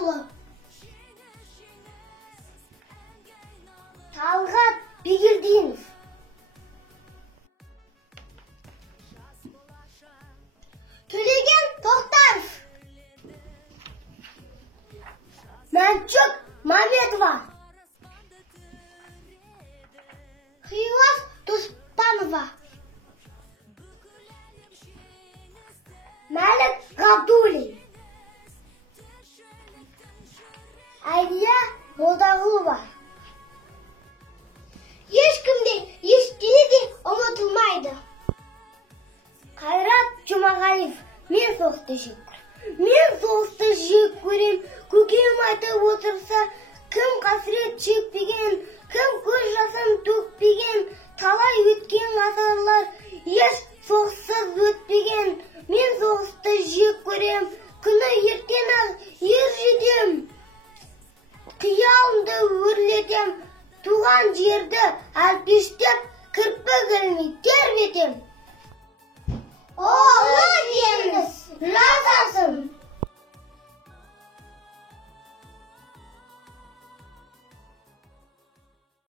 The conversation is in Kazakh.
Сәтбайұлы. Талғат Бегелдинов. Төлеген Тоқтаров. Мәншүк Мамедова. Хилас Доспанова. Мәлік Ғабдуллин. Әлия Молдағұлова. Ешкімде, ештеңе де ұмытылмайды. Қайрат Жұмағалиев. Мен соғысты жек көрем. Көкем айтып отырса, кім қасірет шекпеген, кім көз жасын төкпеген, талай өткен ғасырлар